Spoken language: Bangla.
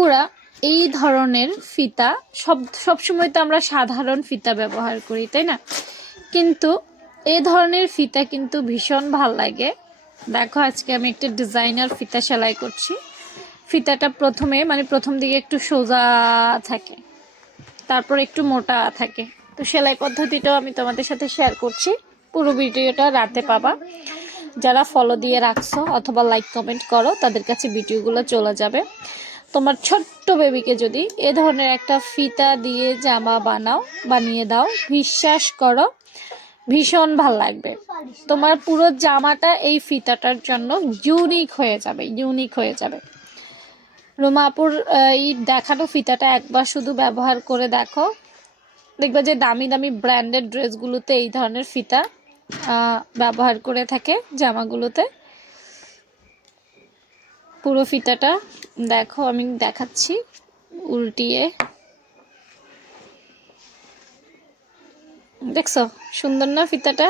আপুরা এই ধরনের ফিতা সবসময় তো আমরা সাধারণ ফিতা ব্যবহার করি, তাই না? কিন্তু এই ধরনের ফিতা কিন্তু ভীষণ ভাল লাগে। দেখো, আজকে আমি একটা ডিজাইনার ফিতা সেলাই করছি। ফিতাটা প্রথম দিকে একটু সোজা থাকে, তারপর একটু মোটা থাকে। তো সেলাই পদ্ধতিটাও আমি তোমাদের সাথে শেয়ার করছি। পুরো ভিডিওটা রাতে পাবা। যারা ফলো দিয়ে রাখছো অথবা লাইক কমেন্ট করো, তাদের কাছে ভিডিওগুলো চলে যাবে। তোমার ছোট্ট বেবিকে যদি এ ধরনের একটা ফিতা দিয়ে জামা বানিয়ে দাও, বিশ্বাস করো ভীষণ ভাল লাগবে। তোমার পুরো জামাটা এই ফিতাটার জন্য ইউনিক হয়ে যাবে। রুমা আপুর এই দেখানো ফিতাটা একবার শুধু ব্যবহার করে দেখো, দেখবে যে দামি দামি ব্র্যান্ডেড ড্রেসগুলোতে এই ধরনের ফিতা ব্যবহার করে থাকে জামাগুলোতে। পুরো ফিতাটা দেখো, আমি দেখাচ্ছি উল্টিয়ে। দেখছো সুন্দর না ফিতাটা?